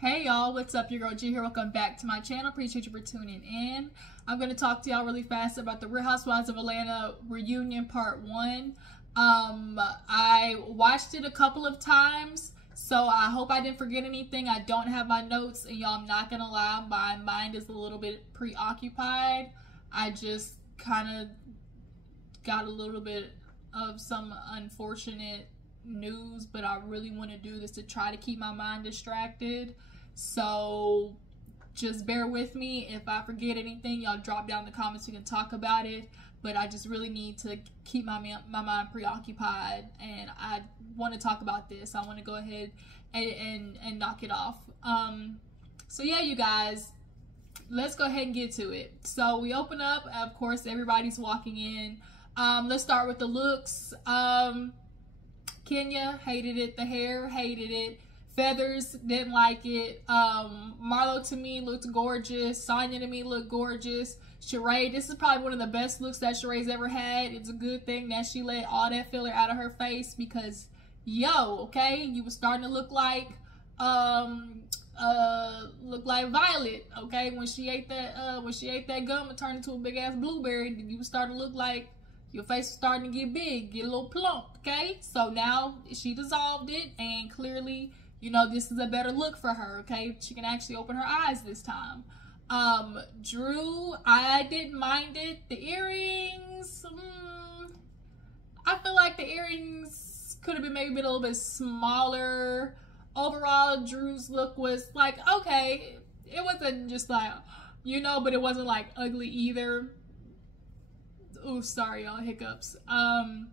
Hey y'all, what's up? Your girl G here. Welcome back to my channel. Appreciate you for tuning in. I'm going to talk to y'all really fast about the Real Housewives of Atlanta reunion part 1. I watched it a couple of times, so I hope I didn't forget anything. I don't have my notes, and y'all, I'm not going to lie, my mind is a little bit preoccupied. I just kind of got a little bit of some unfortunate news, but I really want to do this to try to keep my mind distracted. So just bear with me. If I forget anything, y'all drop down in the comments, we can talk about it. But I just really need to keep my mind preoccupied, and I want to talk about this. I want to go ahead and knock it off. So yeah, you guys, let's go ahead and get to it. So we open up, of course, everybody's walking in. Let's start with the looks. Kenya hated it. The hair, hated it. Feathers, didn't like it. Marlo to me looked gorgeous. Sonya to me looked gorgeous. Sheree, this is probably one of the best looks that Sheree's ever had. It's a good thing that she let all that filler out of her face, because yo, okay, you were starting to look like Violet, okay, when she ate that gum and turned into a big ass blueberry. You were starting to look like your face was starting to get big, get a little plump, okay? So now she dissolved it, and clearly, you know, this is a better look for her, okay? She can actually open her eyes this time. Drew, I didn't mind it. The earrings, I feel like the earrings could have been maybe a little bit smaller. Overall, Drew's look was like, okay, it wasn't just like, you know, but it wasn't like ugly either. Oh, sorry, y'all, hiccups. Kandi,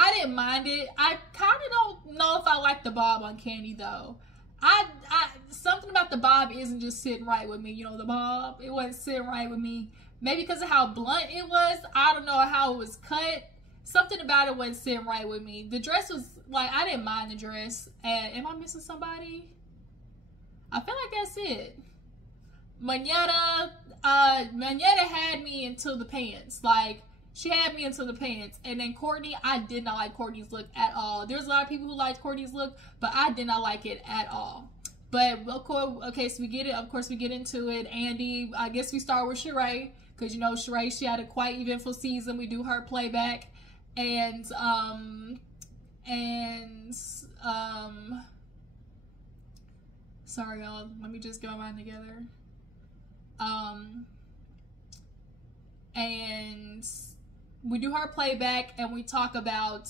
I didn't mind it. I kind of don't know if I like the bob on Kandi though. Something about the bob isn't just sitting right with me. You know, the bob, it wasn't sitting right with me. Maybe because of how blunt it was. I don't know how it was cut. Something about it wasn't sitting right with me. The dress was like, I didn't mind the dress. Am I missing somebody? I feel like that's it. Manetta had me until the pants. Like, she had me until the pants. And then Courtney, I did not like Courtney's look at all. There's a lot of people who liked Courtney's look, but I did not like it at all. But of course, okay, so we get it. Of course, we get into it. Andy, I guess we start with Sheree, because you know Sheree, she had a quite eventful season. We do her playback, and sorry y'all, let me just get my mind together. And we do her playback, and we talk about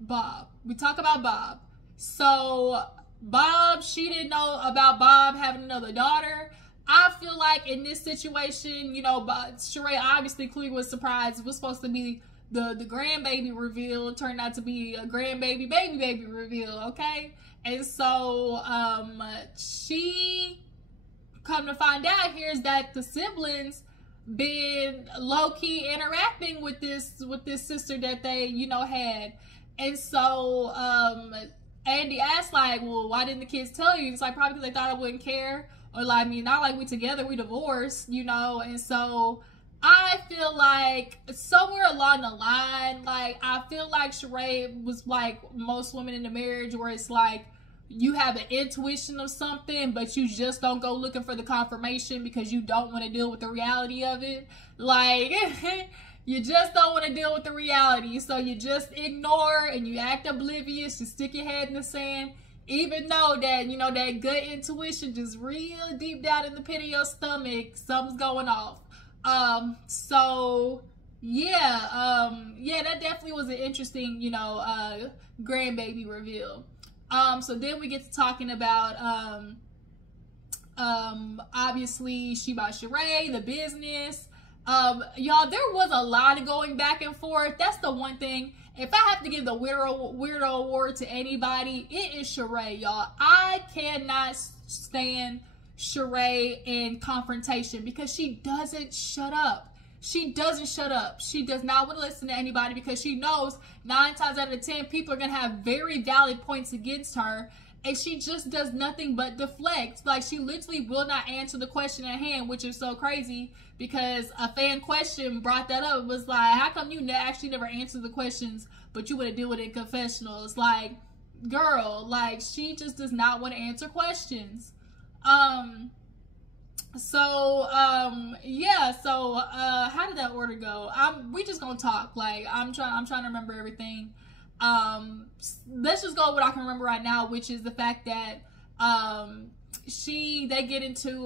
Bob. We talk about Bob. So Bob, she didn't know about Bob having another daughter. I feel like in this situation, you know, Sheree obviously clearly was surprised. It was supposed to be the grandbaby reveal. It turned out to be a grandbaby baby reveal, okay? And so she come to find out here is that the siblings been low-key interacting with this sister that they, you know, had. And so Andy asked, like, well, why didn't the kids tell you? It's like, probably because they thought I wouldn't care, or like, I mean, not like we together, we divorced, you know. And so I feel like somewhere along the line, like, I feel like Sheree was like most women in the marriage, where it's like you have an intuition of something, but you just don't go looking for the confirmation because you don't want to deal with the reality of it. Like, you just don't want to deal with the reality, so you just ignore and you act oblivious. You stick your head in the sand, even though that, you know, that gut intuition just real deep down in the pit of your stomach, something's going off. So yeah, yeah, that definitely was an interesting, you know, grandbaby reveal. So then we get to talking about, obviously she bought Sheree, the business. Y'all, there was a lot of going back and forth. That's the one thing. If I have to give the weirdo award to anybody, it is Sheree, y'all. I cannot stand Sheree in confrontation because she doesn't shut up. She doesn't shut up. She does not want to listen to anybody because she knows 9 times out of 10 people are going to have very valid points against her. and she just does nothing but deflect. Like, she literally will not answer the question at hand, which is so crazy because a fan question brought that up. It was like, how come you actually never answered the questions, but you would have deal with it in confessionals? Like, girl, like, she just does not want to answer questions. Yeah, so how did that order go? We just gonna talk. Like, I'm trying to remember everything. Let's just go with what I can remember right now, which is the fact that they get into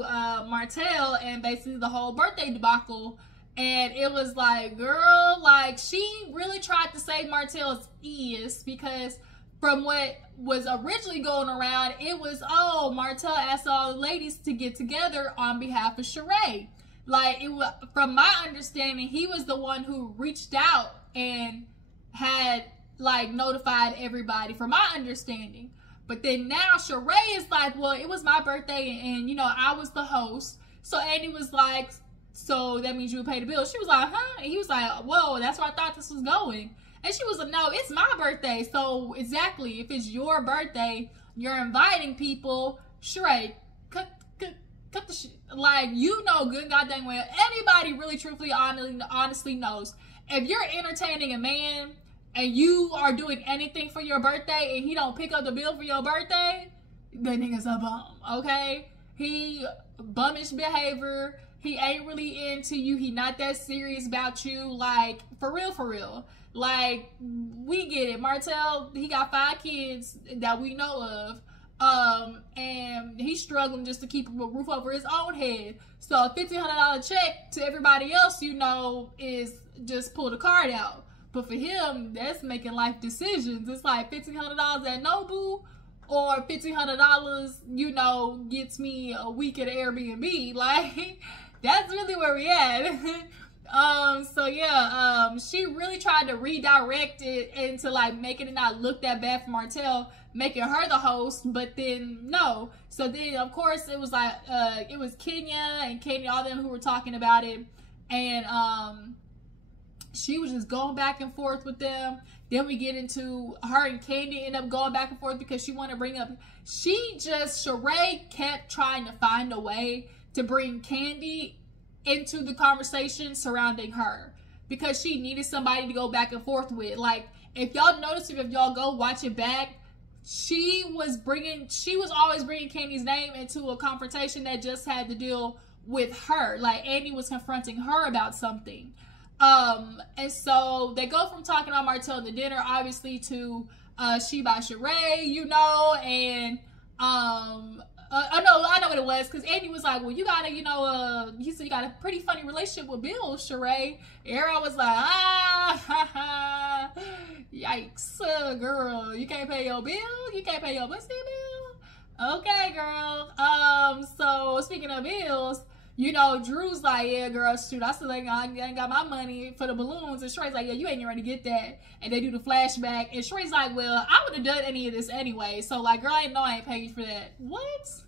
Martell and basically the whole birthday debacle, and it was like, girl, like, she really tried to save Martell's ears, because from what was originally going around, it was, oh, Martell asked all the ladies to get together on behalf of Sheree. Like, it was, from my understanding, he was the one who reached out and had, like, notified everybody, from my understanding. But then now Sheree is like, well, it was my birthday and, you know, I was the host. So Andy was like, so that means you would pay the bill. She was like, huh? And he was like, whoa, that's where I thought this was going. And she was like, no, it's my birthday. So exactly, if it's your birthday, you're inviting people. Sheree, cut the shit. Like, you know good goddamn well, anybody really truthfully honestly knows, if you're entertaining a man and you are doing anything for your birthday and he don't pick up the bill for your birthday, the nigga's a bum, okay? He bummish behavior. He ain't really into you. He not that serious about you. Like, for real. Like, we get it. Martell, he got 5 kids that we know of. And he's struggling just to keep a roof over his own head. So a $1,500 check to everybody else, you know, is just pull the card out. But for him, that's making life decisions. It's like $1,500 at Nobu, or $1,500, you know, gets me a week at Airbnb. Like, that's really where we at. So yeah, she really tried to redirect it into, like, making it not look that bad for Martell, making her the host, but then no. So then, of course, it was like, it was Kenya and Katie, all them who were talking about it, and she was just going back and forth with them. Then we get into her and Kandi end up going back and forth because she wanted to bring up, Sheree kept trying to find a way to bring Kandi into the conversation surrounding her, because she needed somebody to go back and forth with. Like, if y'all notice, if y'all go watch it back, she was always bringing Kandi's name into a confrontation that just had to deal with her. Like, Andy was confronting her about something. And so they go from talking on Martell the dinner, obviously, to She by Sheree, you know, and I know what it was, because Andy was like, well, you gotta, you know, he said you got a pretty funny relationship with Bill, Sheree. Era was like, yikes, girl, you can't pay your bill? You can't pay your pussy bill? Okay, girl. So speaking of bills, you know, Drew's like, yeah, girl, shoot, I still ain't got my money for the balloons. And Sheree's like, yeah, you ain't ready to get that. And they do the flashback. And Sheree's like, well, I would have done any of this anyway. So, like, girl, I know I ain't paying you for that. What?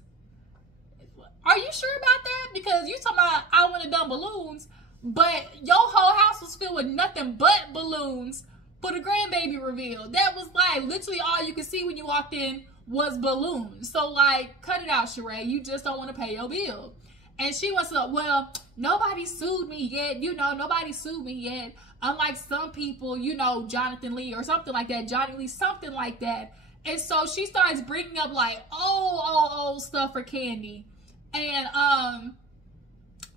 Are you sure about that? Because you talking about I would have done balloons, but your whole house was filled with nothing but balloons for the grandbaby reveal. That was, like, literally all you could see when you walked in was balloons. So, like, cut it out, Sheree. You just don't want to pay your bill. And she was like, well, nobody sued me yet. You know, nobody sued me yet. Unlike some people, you know, Jonathan Lee or something like that. Johnny Lee, something like that. And so she starts bringing up, like, old stuff for Kandi. And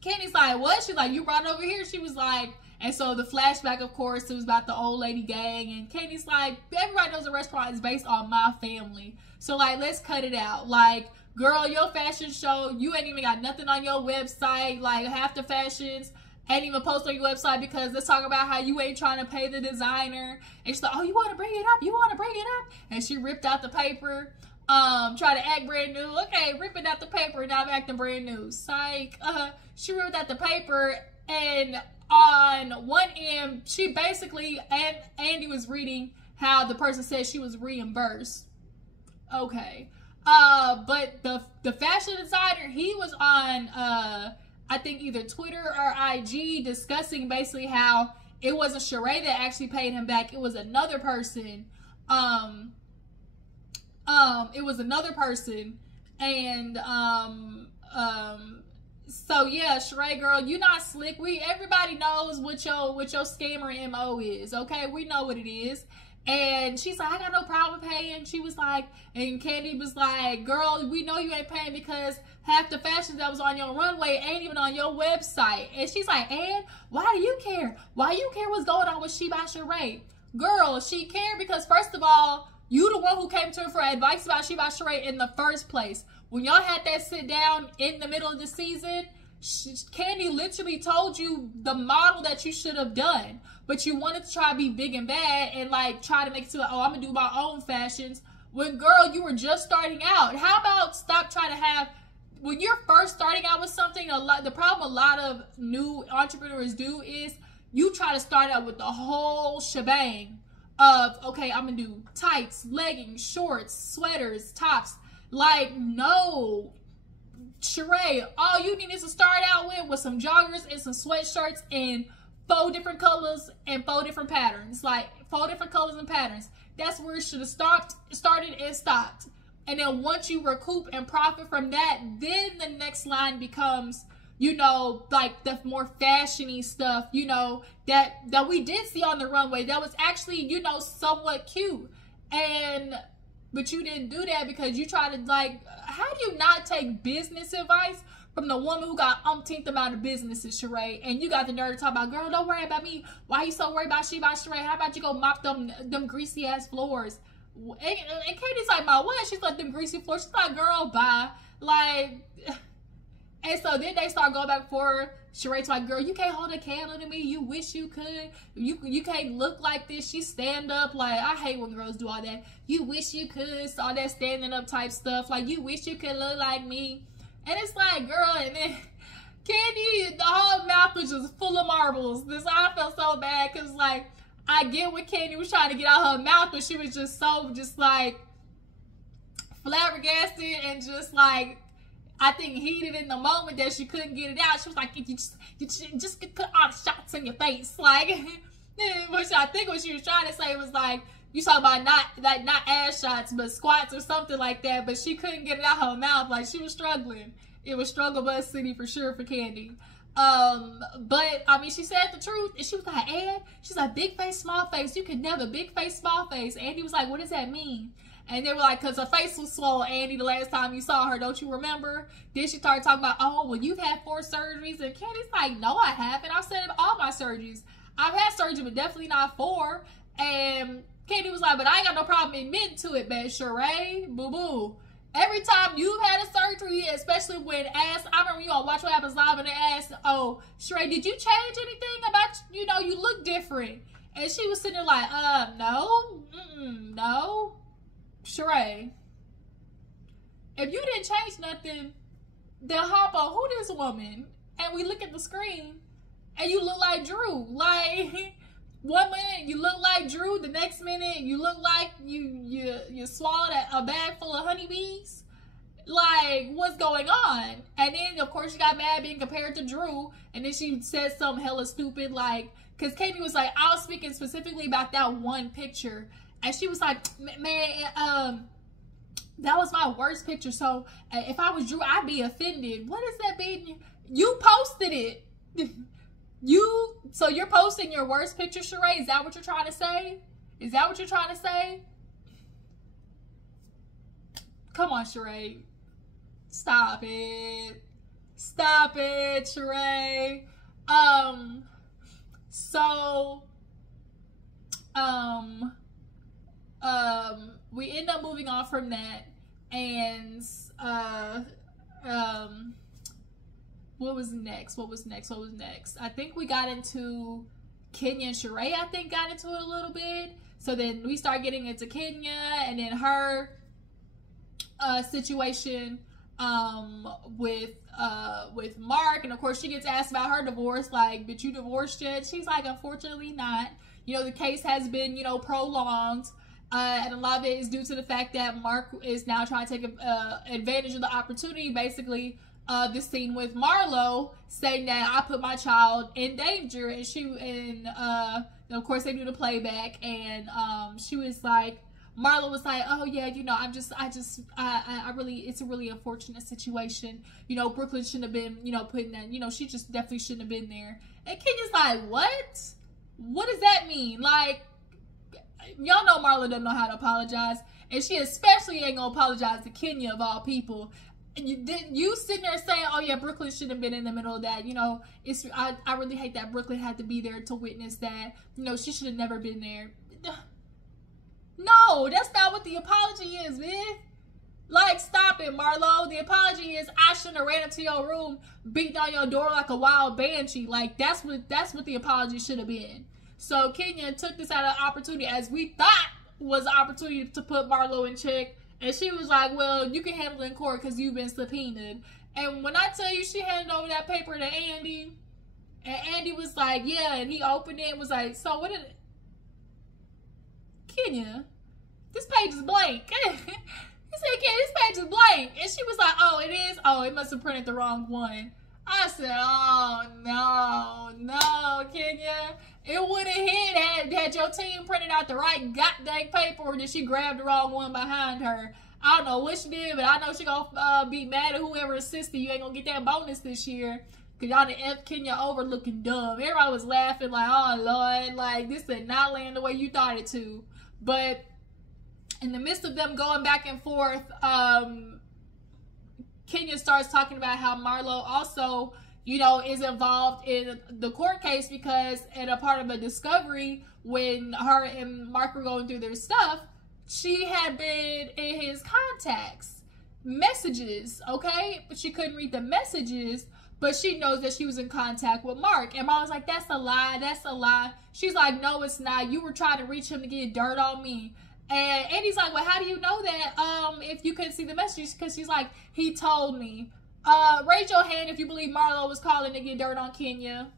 Kandi's like, what? She's like, you brought it over here? She was like, and so the flashback, of course, it was about the old lady gang. And Kandi's like, everybody knows the restaurant is based on my family. So, like, let's cut it out. Like, girl, your fashion show, you ain't even got nothing on your website. Like, half the fashions ain't even posted on your website, because let's talk about how you ain't trying to pay the designer. And she's like, oh, you want to bring it up? You want to bring it up? And she ripped out the paper, try to act brand new. Okay, ripping out the paper, now I'm acting brand new. Psych. She ripped out the paper, and on one end, she basically, and Andy was reading how the person said she was reimbursed. Okay. But the fashion designer, he was on, I think either Twitter or IG, discussing basically how it wasn't Sheree that actually paid him back. It was another person, It was another person. And so yeah, Sheree girl, you not slick. Everybody knows what your scammer MO is, okay? We know what it is. And she's like, I got no problem paying. She was like, and Kandi was like, girl, we know you ain't paying because half the fashion that was on your runway ain't even on your website. And she's like, and why do you care? Why you care what's going on with She by Sheree? Girl, she cared because first of all, you the one who came to her for advice about She by Sheree in the first place. When y'all had that sit down in the middle of the season, Kandi literally told you the model that you should have done. But you wanted to try to be big and bad and like try to make it to, oh, I'm going to do my own fashions. When, girl, you were just starting out. How about stop trying to have, when you're first starting out with something, the problem a lot of new entrepreneurs do is you try to start out with the whole shebang of, okay, I'm going to do tights, leggings, shorts, sweaters, tops. Like, no. Sheree, all you need is to start out with some joggers and some sweatshirts and 4 different colors and 4 different patterns. Like 4 different colors and patterns. That's where it should have started and stopped. And then once you recoup and profit from that, then the next line becomes, you know, like the more fashiony stuff, you know, that we did see on the runway. That was actually, you know, somewhat cute. But you didn't do that because you tried to, like, how do you not take business advice from the woman who got umpteenth amount of businesses, Sheree? And you got the nerve to talk about, girl, don't worry about me. Why you so worried about She by Sheree? How about you go mop them greasy ass floors? And Katie's like, my what? She's like, them greasy floors. She's like, girl, bye. Like, and so then they start going back and forth. Sheree's like, girl, you can't hold a candle to me. You wish you could. You can't look like this. She stand up. Like, I hate when girls do all that. You wish you could. All that standing up type stuff. Like, you wish you could look like me. And it's like, girl, and then Kandi, the whole mouth was just full of marbles. I felt so bad because, like, I get what Kandi was trying to get out her mouth, but she was just so, like, flabbergasted and just, like, I think heated in the moment that she couldn't get it out. She was like, you just put all the shots in your face. Like, which I think what she was trying to say was like, you talk about not ass shots, but squats or something like that. But she couldn't get it out her mouth. Like, she was struggling. It was struggle bus city for sure for Kandi. But I mean, she said the truth. And she was like, and she's like, big face, small face. You can never big face, small face. And he was like, what does that mean? And they were like, because her face was swollen, Andy, the last time you saw her, don't you remember? Then she started talking about, oh, well, you've had 4 surgeries. And Kandi's like, no, I haven't. I've said all my surgeries. I've had surgery, but definitely not 4. And Kandi was like, but I ain't got no problem admitting to it, man. Sheree, boo-boo. Every time you've had a surgery, especially when asked, I remember you on Watch What Happens Live and they asked, oh, Sheree, did you change anything about, you know, you look different? And she was sitting there like, no, no. Sheree, if you didn't change nothing, then hop on who this woman, and we look at the screen, and you look like Drew. Like, one minute you look like Drew, the next minute you look like you swallowed a bag full of honeybees. Like, what's going on? And then of course she got mad being compared to Drew, and then she said something hella stupid, like, because Kandi was like, I was speaking specifically about that one picture. And she was like, man, that was my worst picture. So if I was Drew, I'd be offended. What does that mean? You posted it. So you're posting your worst picture, Sheree? Is that what you're trying to say? Is that what you're trying to say? Come on, Sheree. Stop it. Stop it, Sheree. We end up moving on from that, and what was next? I think we got into Kenya and Sheree. I think got into it a little bit. So then we start getting into Kenya, and then her situation with Mark, and of course she gets asked about her divorce, like, but you divorced yet? She's like, unfortunately not. You know, the case has been, you know, prolonged. And a lot of it is due to the fact that Mark is now trying to take advantage of the opportunity. Basically, this scene with Marlo saying that I put my child in danger, and of course they do the playback, and she was like, Marlo was like, oh yeah, you know, I really, it's a really unfortunate situation. You know, Brooklyn shouldn't have been, you know, putting that, you know, she just definitely shouldn't have been there. And Kenya's like, what? What does that mean? Like, y'all know Marlo doesn't know how to apologize. And she especially ain't gonna apologize to Kenya of all people. You sitting there saying, oh yeah, Brooklyn should have been in the middle of that. You know, I really hate that Brooklyn had to be there to witness that. You know, she should have never been there. No, that's not what the apology is, man. Like, stop it, Marlo. The apology is, I shouldn't have ran into your room, beating on your door like a wild banshee. Like, that's what the apology should have been. So Kenya took this as an opportunity, as we thought was an opportunity to put Marlo in check. And she was like, well, you can handle it in court because you've been subpoenaed. And when I tell you she handed over that paper to Andy, and Andy was like, yeah, and he opened it and was like, so what did it? Kenya, this page is blank. He said, Kenya, this page is blank. And she was like, oh, it is? Oh, it must have printed the wrong one. I said, oh, no, Kenya. It would have hit had your team printed out the right goddamn paper, or did she grab the wrong one behind her? I don't know what she did, but I know she gonna be mad at whoever assisted. You ain't gonna get that bonus this year. Cause y'all done F Kenya over looking dumb. Everybody was laughing like, oh Lord, like this did not land the way you thought it to. But in the midst of them going back and forth, Kenya starts talking about how Marlo also, you know, is involved in the court case because at a part of a discovery when her and Mark were going through their stuff, she had been in his contacts, messages, okay? But she couldn't read the messages, but she knows that she was in contact with Mark. And Marlo's like, that's a lie, that's a lie. She's like, no, it's not. You were trying to reach him to get dirt on me. And Andy's like, well, how do you know that if you couldn't see the messages? Because she's like, he told me. Raise your hand if you believe Marlo was calling to get dirt on Kenya.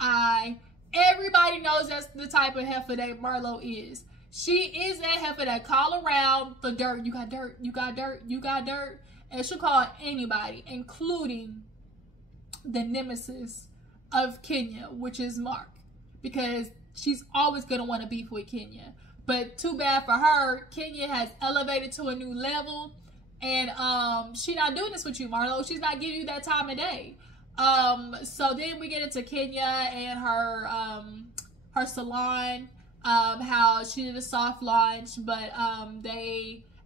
Everybody knows that's the type of heifer that Marlo is. She is that heifer that call around for dirt. You got dirt, you got dirt, you got dirt. And she'll call anybody, including the nemesis of Kenya, which is Mark. Because she's always going to want to beef with Kenya. But too bad for her, Kenya has elevated to a new level. And she's not doing this with you, Marlo. She's not giving you that time of day. So then we get into Kenya and her salon. How she did a soft launch, but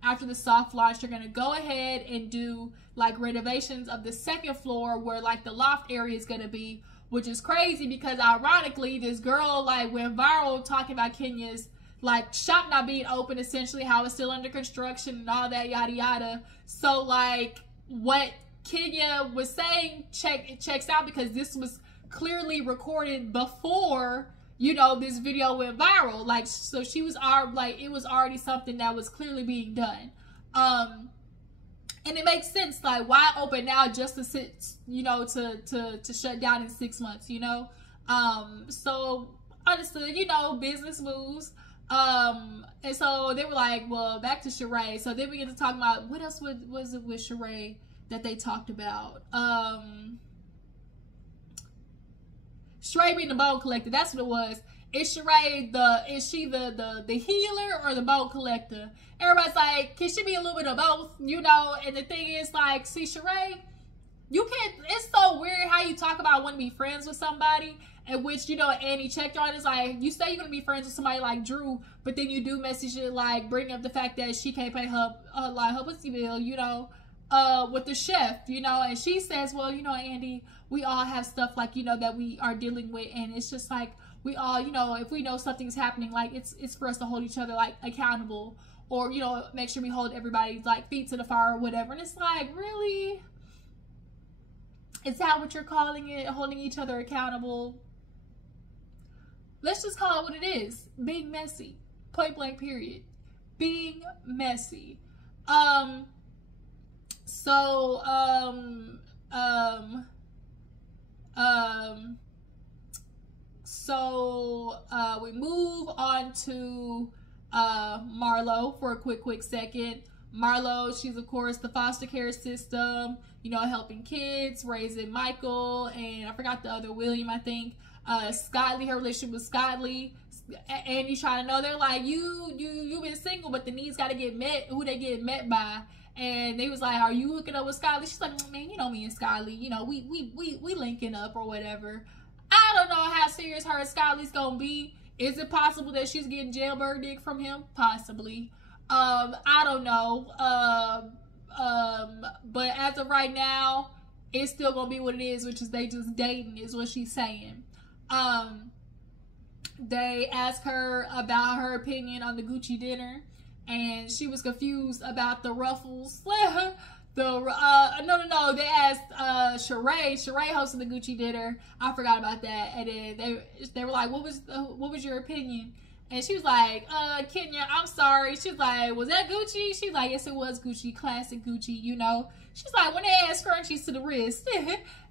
after the soft launch, they're gonna go ahead and do like renovations of the second floor where like the loft area is gonna be, which is crazy because ironically this girl like went viral talking about Kenya's like shop not being open, essentially how it's still under construction and all that yada yada. So like what Kenya was saying checks out because this was clearly recorded before, you know, this video went viral. Like, so she was like, it was already something that was clearly being done. And it makes sense, like, why open now just to sit, you know, to shut down in 6 months, you know? So understood, you know, business moves. And so they were like, well, back to Sheree. So then we get to talk about what else was it with Sheree that they talked about? Sheree being the bone collector, that's what it was. Is Sheree is she the healer or the bone collector? Everybody's like, can she be a little bit of both? You know, and the thing is like, see Sheree, you can't, it's so weird how you talk about wanting to be friends with somebody, in which, you know, Annie checked on is like, you say you're gonna be friends with somebody like Drew, but then you do message it like bring up the fact that she can't pay her pussy bill, you know, with the chef, you know, and she says, well, you know, Andy, we all have stuff like, you know, that we are dealing with, and it's just like we all, you know, if we know something's happening, like it's for us to hold each other like accountable, or, you know, make sure we hold everybody's like feet to the fire or whatever. And it's like, really? Is that what you're calling it? Holding each other accountable? Let's just call it what it is. Being messy. Point blank period. Being messy. We move on to Marlo for a quick second. Marlo, she's of course the foster care system, you know, helping kids, raising Michael, and I forgot the other William, I think. Scotty, her relationship with Scotty. Andy trying to know. They're like, you been single, but the needs got to get met. Who they get met by? And they was like, are you hooking up with Skylie? She's like, man, you know me and Skylie. You know, we linking up or whatever. I don't know how serious her and Skylie's gonna be. Is it possible that she's getting jailbird dick from him? Possibly. I don't know. But as of right now, it's still gonna be what it is, which is they just dating, is what she's saying. They asked her about her opinion on the Gucci dinner, and she was confused about the ruffles. No. They asked Sheree hosted the Gucci dinner. I forgot about that. And then they were like, what was your opinion? And she was like, Kenya, I'm sorry. She's like, was that Gucci? She's like, yes, it was Gucci, classic Gucci, you know. She's like, when they had scrunchies to the wrist.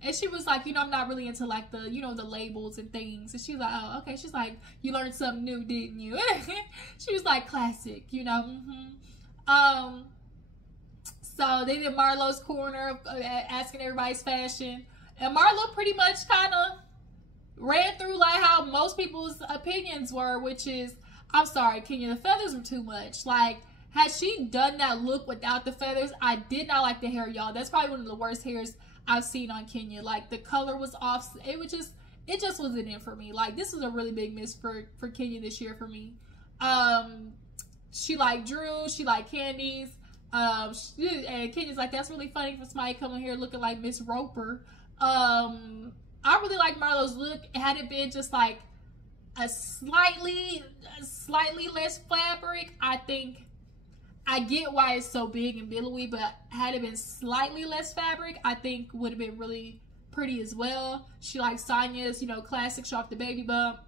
And she was like, you know, I'm not really into like the, you know, the labels and things. And she's like, oh, okay. She's like, you learned something new, didn't you? She was like, classic, you know. So they did Marlo's corner, asking everybody's fashion. And Marlo pretty much kind of ran through like how most people's opinions were, which is, I'm sorry, Kenya, the feathers were too much. Like, had she done that look without the feathers, I did not like the hair, y'all. That's probably one of the worst hairs I've seen on Kenya. Like, the color was off. It just wasn't in for me. Like, this is a really big miss for Kenya this year for me. She liked Drew. She liked Kandi's. And Kenya's like, that's really funny for somebody coming here looking like Miss Roper. I really like Marlo's look. Had it been just like a slightly less fabric, I think I get why it's so big and billowy, but had it been slightly less fabric, I think would have been really pretty as well. She likes Sonya's, you know, classic, show off the baby bump.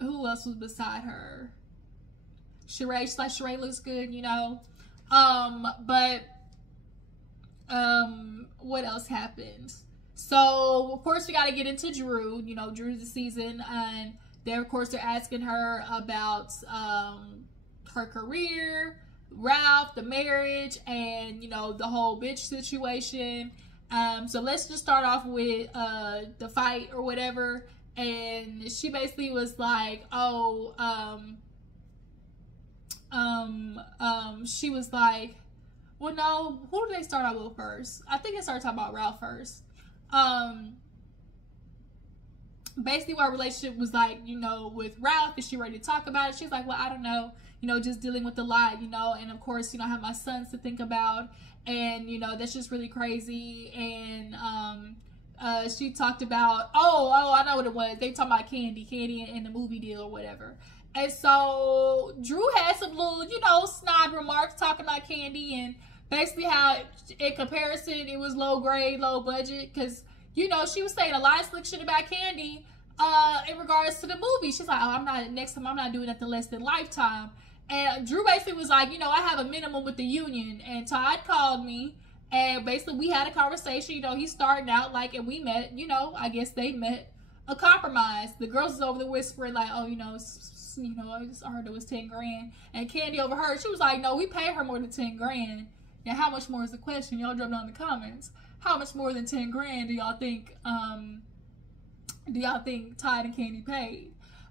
Who else was beside her? Sheree, she's like, Sheree looks good, you know. What else happened? So, of course, we got to get into Drew. You know, Drew's the season, and then, of course, they're asking her about her career, Ralph, the marriage, and, you know, the whole bitch situation. So let's just start off with the fight or whatever. And she basically was like, oh, she was like, well, no, who did they start out with first? I think they started talking about Ralph first. Basically what our relationship was like, you know, with Ralph. Is she ready to talk about it? She's like, well, I don't know, you know, just dealing with a lot, you know, and of course, you know, I have my sons to think about, and, you know, that's just really crazy. And, she talked about, oh, I know what it was. They talking about Kandi and the movie deal or whatever. And so Drew had some little, you know, snide remarks talking about Kandi, and basically how, in comparison, it was low grade, low budget, because, you know, she was saying a lot of slick shit about Kandi in regards to the movie. She's like, oh, next time I'm not doing nothing less than Lifetime. And Drew basically was like, you know, I have a minimum with the union. And Todd called me, and basically we had a conversation. You know, he's starting out, like, and we met, you know, I guess they met a compromise. The girls was over there whispering, like, oh, you know, I heard it was 10 grand. And Kandi overheard. She was like, no, we pay her more than 10 grand. Now, how much more is the question? Y'all drop down in the comments. How much more than 10 grand do y'all think Todd and Kandi paid?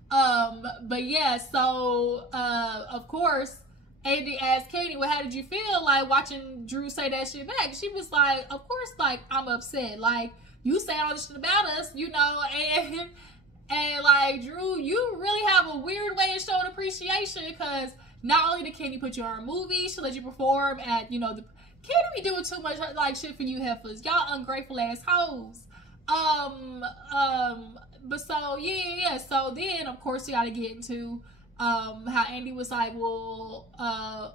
But yeah, so of course, Andy asked Kandi, well, how did you feel like watching Drew say that shit back? She was like, of course, like, I'm upset. Like, you say all this shit about us, you know, and like, Drew, you really have a weird way of showing appreciation, because not only did Kandi put you on a movie, she let you perform at, you know, Kandi be doing too much, like, shit for you heifers. Y'all ungrateful ass hoes. But so, yeah. So then, of course, you gotta get into, how Andy was like, well,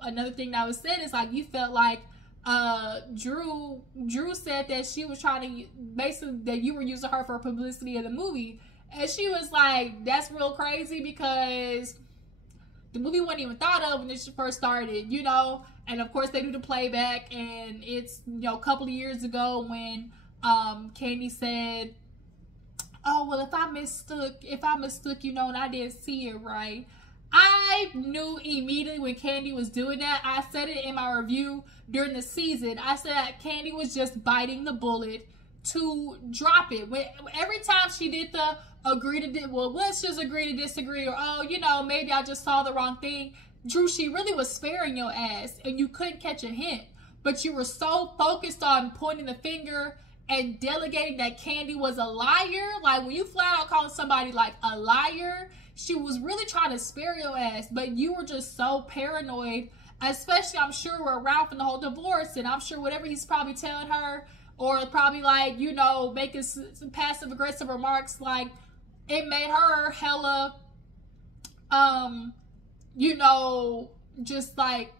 another thing that was said is, like, you felt like, Drew said that she was trying to, basically, that you were using her for publicity of the movie. And she was like, that's real crazy, because the movie wasn't even thought of when it first started, you know. And of course they do the playback, and it's, you know, a couple of years ago when Kandi said, oh, well, if I mistook, you know, and I didn't see it right. I knew immediately when Kandi was doing that. I said it in my review during the season. I said that Kandi was just biting the bullet to drop it. Every time she did the let's just agree to disagree, or, oh, you know, maybe I just saw the wrong thing. Drew, she really was sparing your ass, and you couldn't catch a hint. But you were so focused on pointing the finger and delegating that Kandi was a liar. Like, when you flat out calling somebody, like, a liar, she was really trying to spare your ass. But you were just so paranoid, especially, I'm sure, with Ralph and the whole divorce. And I'm sure whatever he's probably telling her, or probably, like, you know, making some passive-aggressive remarks, like, it made her hella, you know, just, like,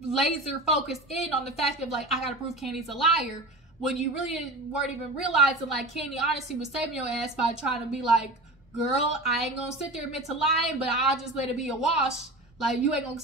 laser focused in on the fact of, like, I gotta prove Kandi's a liar, when you really weren't even realizing, like, Kandi honestly was saving your ass by trying to be like, girl, I ain't gonna sit there and admit to lying, but I'll just let it be a wash. Like, you ain't gonna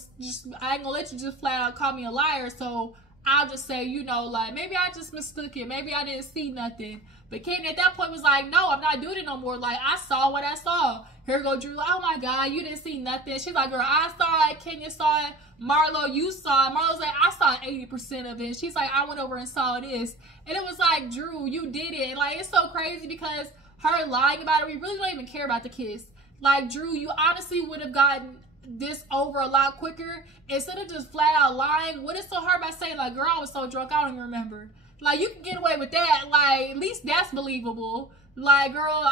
I ain't gonna let you just flat out call me a liar, so I'll just say, you know, like, maybe I just mistook it, maybe I didn't see nothing. But Kandi at that point was like, no, I'm not doing it no more. Like, I saw what I saw. Here go Drew. Oh my God, you didn't see nothing. She's like, girl, I saw it. Kenya saw it. Marlo, you saw it. Marlo's like, I saw 80% of it. She's like, I went over and saw this. And it was like, Drew, you did it. And, like, it's so crazy because her lying about it, we really don't even care about the kiss. Like, Drew, you honestly would have gotten this over a lot quicker instead of just flat out lying. What is so hard about saying, like, girl, I was so drunk, I don't even remember. Like, you can get away with that. Like, at least that's believable. Like, girl,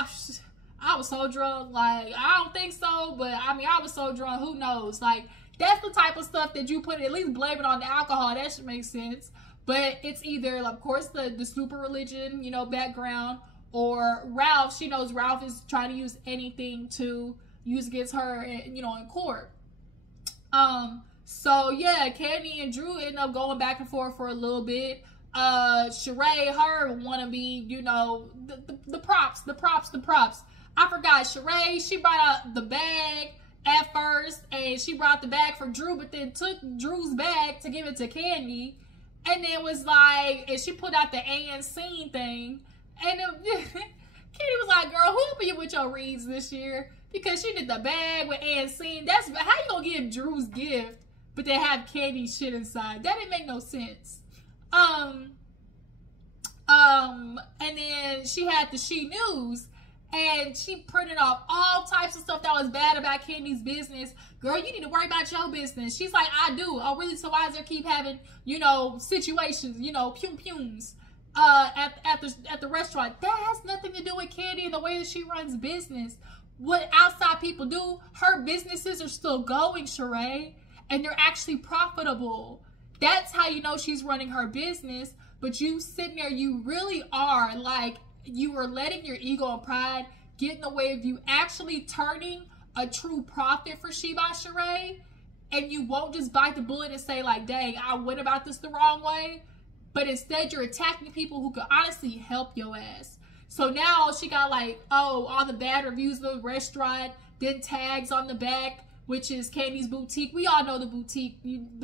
I was so drunk. Like, I don't think so, but I mean, I was so drunk. Who knows? Like, that's the type of stuff that you put, at least blame it on the alcohol. That should make sense. But it's either, of course, the super religion, you know, background, or Ralph. She knows Ralph is trying to use anything to use against her, you know, in court. So yeah, Kandi and Drew end up going back and forth for a little bit. Sheree, her wanna be, you know, the props. I forgot, Sheree, she brought out the bag at first, and she brought the bag for Drew, but then took Drew's bag to give it to Kandi, and then was like, and she put out the and scene thing, and Kandi was like, girl, who helping you with your reads this year? Because she did the bag with and scene. That's how you gonna give Drew's gift, but they have Kandi's shit inside. That didn't make no sense. And then she had the She News, and she printed off all types of stuff that was bad about Kandi's business. Girl, you need to worry about your business. She's like, I do. Oh, really? So why does there keep having, you know, situations, you know, pums at the restaurant? That has nothing to do with Kandi and the way that she runs business. What outside people do, her businesses are still going, Sheree, and they're actually profitable. That's how you know she's running her business. But you sitting there, you really are, like, you are letting your ego and pride get in the way of you actually turning a true profit for Sheba, Sheree. And you won't just bite the bullet and say, like, dang, I went about this the wrong way. But instead, you're attacking people who could honestly help your ass. So now she got, like, oh, all the bad reviews of the restaurant, then tags on the back, which is Kandi's boutique. We all know the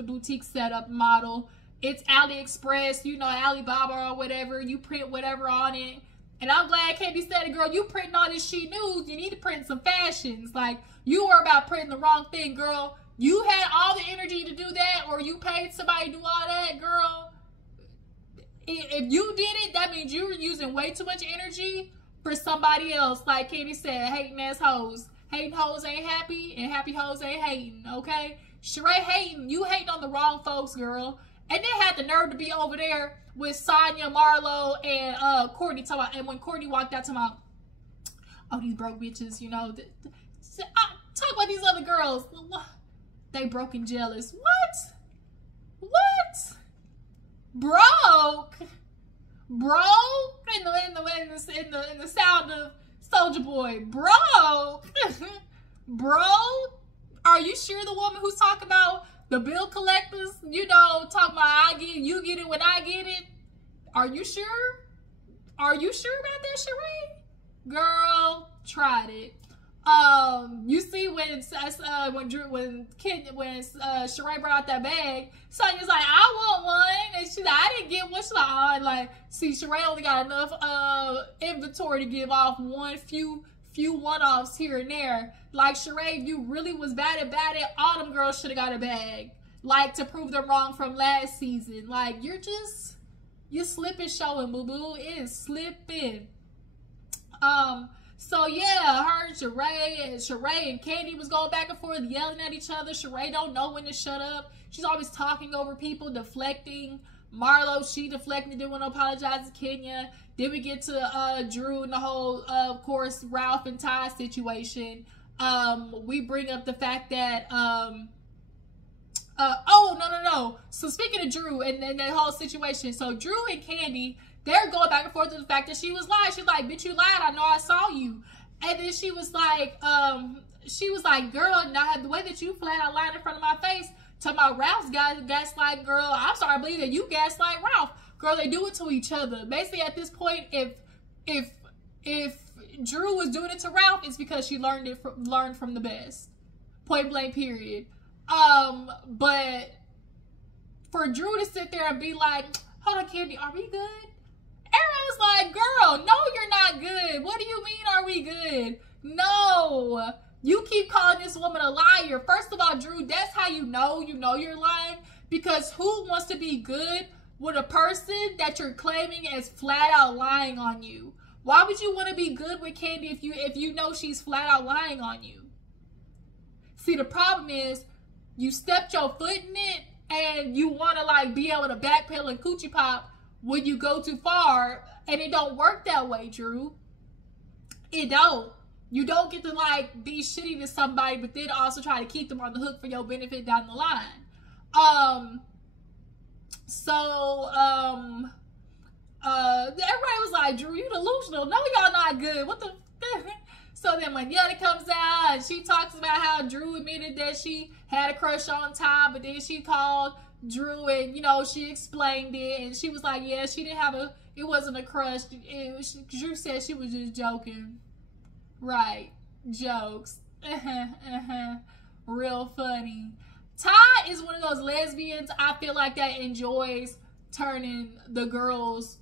boutique setup model. It's AliExpress, you know, Alibaba or whatever. You print whatever on it. And I'm glad Kandi said it, girl. You printing all this She News. You need to print some fashions. Like, you were about printing the wrong thing, girl. You had all the energy to do that, or you paid somebody to do all that, girl. If you did it, that means you were using way too much energy for somebody else. Like Kandi said, hating ass hoes. Hating hoes ain't happy, and happy hoes ain't hating, okay? Sheree hating. You hating on the wrong folks, girl. And they had the nerve to be over there with Sonya, Marlo, and Courtney. And when Courtney walked out to my, oh, these broke bitches, you know. Talk about these other girls. They broke and jealous. What? Broke? In the sound of Soulja Boy. Broke? Broke? Are you sure the woman who's talking about the bill collectors, you know, talking about I get it, you get it when I get it? Are you sure? Are you sure about that, Sheree? Girl, tried it. You see when Sheree brought out that bag, Sonya's like, I want one, and she's like, I didn't get one. She's like, oh, like, see, Sheree only got enough inventory to give off few one-offs here and there. Like, Sheree, if you really was bad at it, all them girls should have got a bag, like, to prove them wrong from last season. Like, you're slipping, showing, boo-boo. It is slipping. So yeah, her and Sheree and Kandi was going back and forth, yelling at each other. Sheree don't know when to shut up. She's always talking over people, deflecting. Marlo, she deflected, didn't want to apologize to Kenya. Then we get to Drew and the whole, of course, Ralph and Ty situation. We bring up the fact that, oh, no. So speaking of Drew and that whole situation, so Drew and Kandi, they're going back and forth with the fact that she was lying. She's like, bitch, you lied. I know I saw you. And then she was like, girl, now the way that you flat out lied in front of my face, talking about Ralph's gaslight, girl, I'm sorry, I believe that you gaslight Ralph. Girl, they do it to each other. Basically, at this point, if Drew was doing it to Ralph, it's because she learned from the best. Point blank, period. But for Drew to sit there and be like, hold on, Kandi, are we good? Everyone was like, girl, no, you're not good. What do you mean, are we good? No. You keep calling this woman a liar. First of all, Drew, that's how you know you're lying. Because who wants to be good with a person that you're claiming is flat out lying on you? Why would you want to be good with Kandi if you know she's flat out lying on you? See, the problem is you stepped your foot in it and you want to like be able to backpedal and coochie pop when you go too far, and it don't work that way, Drew. It don't. You don't get to like be shitty to somebody, but then also try to keep them on the hook for your benefit down the line. Everybody was like, Drew, you delusional. No, y'all not good. What the? So then when Yetta comes out and she talks about how Drew admitted that she had a crush on Ty, but then she called Drew and, you know, she explained it, and she was like, yeah, she didn't have it wasn't a crush. Drew said she was just joking. Right. Jokes. Real funny. Ty is one of those lesbians I feel like that enjoys turning the girls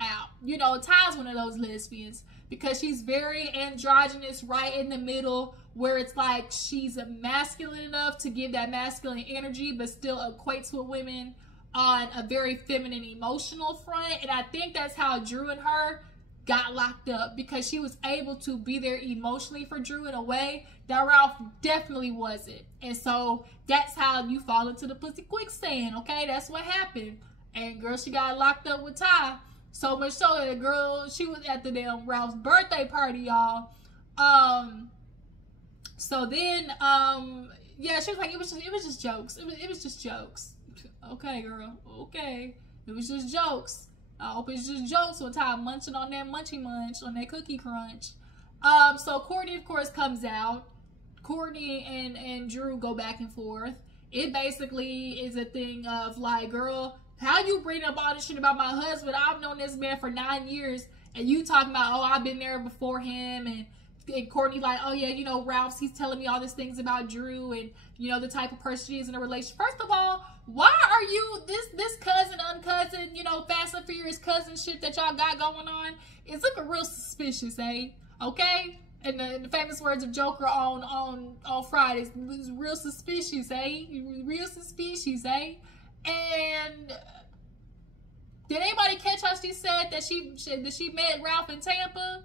out. You know, Ty's one of those lesbians because she's very androgynous, right in the middle, where it's like she's masculine enough to give that masculine energy, but still equates with women on a very feminine emotional front. And I think that's how Drew and her got locked up, because she was able to be there emotionally for Drew in a way that Ralph definitely wasn't. And so that's how you fall into the pussy quicksand, okay? That's what happened. And girl, she got locked up with Ty. So much so that the girl, she was at the damn Ralph's birthday party, y'all. So then, yeah, she was like, it was just jokes. It was just jokes. Okay, girl. Okay. It was just jokes. I hope it's just jokes with Ty munching on that munchy munch, on that cookie crunch. So Courtney, of course, comes out. Courtney and Drew go back and forth. It basically is a thing of like, girl, how you bring up all this shit about my husband? I've known this man for 9 years, and you talking about, oh, I've been there before him, and Courtney like, oh yeah, you know, Ralph's, he's telling me all these things about Drew, and you know the type of person she is in a relationship. First of all, why are you this cousin, uncousin, you know, Fast and Furious cousin shit that y'all got going on? It's looking real suspicious, eh? Okay. And the famous words of Joker on Fridays, it's real suspicious, eh? Real suspicious, eh? And did anybody catch how she said that she met Ralph in Tampa?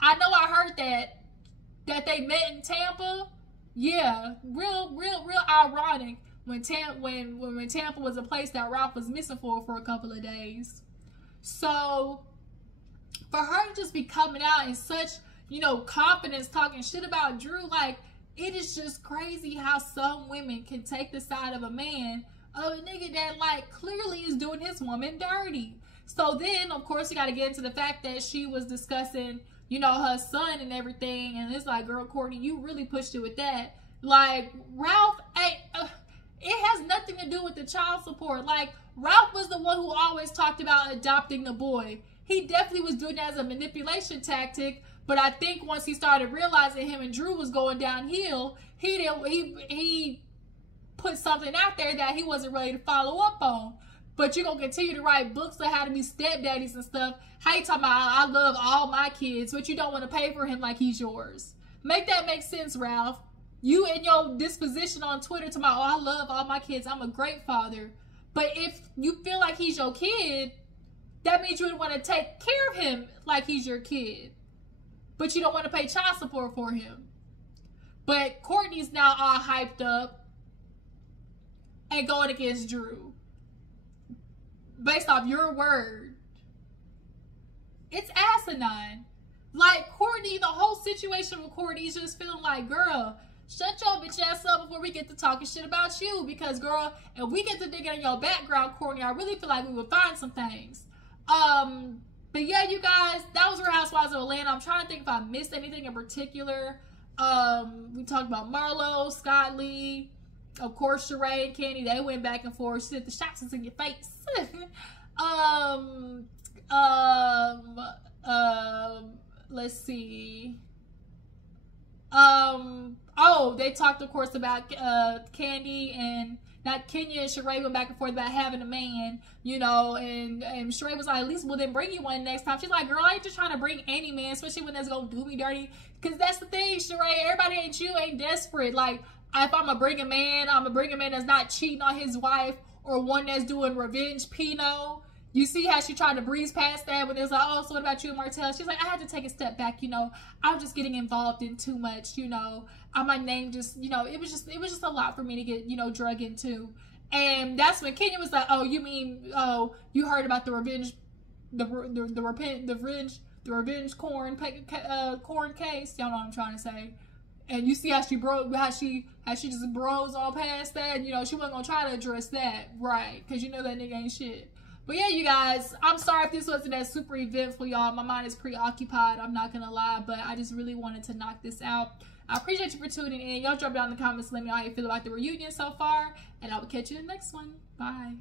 I know I heard that they met in Tampa. Yeah, real ironic when Tampa was a place that Ralph was missing for a couple of days. So for her to just be coming out in such, you know, confidence, talking shit about Drew, like, it is just crazy how some women can take the side of a man, of a nigga that like clearly is doing his woman dirty. So then, of course, you got to get into the fact that she was discussing, you know, her son and everything, and it's like, girl, Courtney, you really pushed it with that. Like, Ralph, it has nothing to do with the child support. Like, Ralph was the one who always talked about adopting the boy. He definitely was doing that as a manipulation tactic, but I think once he started realizing him and Drew was going downhill, he put something out there that he wasn't ready to follow up on. But you're going to continue to write books on how to be stepdaddies and stuff. How you talking about, I love all my kids, but you don't want to pay for him like he's yours. Make that make sense, Ralph. You and your disposition on Twitter talking about, oh, I love all my kids, I'm a great father. But if you feel like he's your kid, that means you would want to take care of him like he's your kid. but you don't want to pay child support for him. But Courtney's now all hyped up and going against Drew based off your word. It's asinine. Like, Courtney, the whole situation with Courtney is just feeling like, girl, shut your bitch ass up before we get to talking shit about you. Because, girl, if we get to digging in your background, Courtney, I really feel like we will find some things. But yeah, you guys, that was Real Housewives of Atlanta. I'm trying to think if I missed anything in particular. We talked about Marlo, Scott Lee, of course, Sheree and Kandi. They went back and forth. She said the shots is in your face. Let's see. Oh, they talked, of course, about Kandi and not Kenya and Sheree went back and forth about having a man, you know, and Sheree was like, at least we'll then bring you one next time. She's like, girl, I ain't just trying to bring any man, especially when that's gonna do me dirty. Because that's the thing, Sheree, everybody ain't desperate. Like, if I'm gonna bring a man, I'm gonna bring a man that's not cheating on his wife or one that's doing revenge Pinot. You see how she tried to breeze past that when it was like, oh, so what about you and Martell? She's like, I had to take a step back, you know. I was just getting involved in too much, you know. My name just, you know, it was just a lot for me to get, you know, drug into. And that's when Kenya was like, oh, you mean, oh, you heard about the revenge, the revenge corn case? Y'all know what I'm trying to say. And you see how she just bros all past that. And, you know, she wasn't gonna try to address that, right? Because you know that nigga ain't shit. But yeah, you guys, I'm sorry if this wasn't that super eventful, y'all. My mind is preoccupied, I'm not gonna lie, but I just really wanted to knock this out. I appreciate you for tuning in. Y'all drop down in the comments, let me know how you feel about the reunion so far, and I will catch you in the next one. Bye.